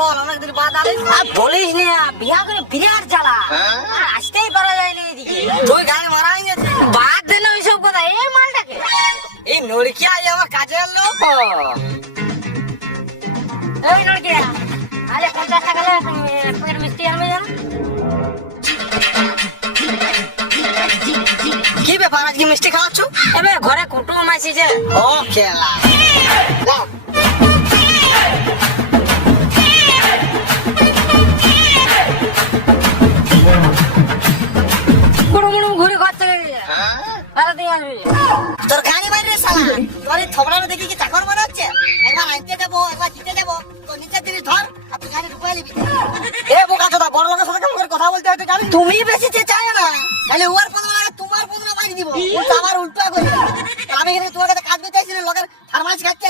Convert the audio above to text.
বল অনেকদিন বাদ আলে। আর বলিস না, বিয়া করে বিরাট জ্বালা, আর আসতেই পারা যায় না এদিকে। তুই গাড়ি মারাই গেছে, বাদ দে না ওইসব কথা। এই মালটাকে, এই নড়কিয়া আমার কাজের লোক। এই নড়কিয়া, আরে 50 টাকা লে প্যাকেট মিষ্টি আনবে জানো? কি ব্যাপার, আজকে মিষ্টি খাওয়াচ্ছ? এবে ঘরে কুটুম আছি যে। ও খেলা ঘুরে ঘর থেকে তোর গাড়ি বাইরে সালা, তোর থবড়ানো দেখি কি চাকর মনে হচ্ছে? একবার আনতে যাবো, একবার জিতে যাবো, তো নিচের জিনিস ধর আর তুই গাড়ি ঢুকাই নিবি। এ বোকা চোদা, বড় লোকের সাথে কেমন করে কথা বলতে হয় তুই জানিস? তুমি বেশি চেঁচায় না, তাহলে ওর প্রথম আগে তোমার প্রথম মারি দিব। ও আমার উল্টা করে, আমি এখানে তোমার কাছে কাজ দিতে চাইছি না, লোকের ফার্মাস খাচ্ছে।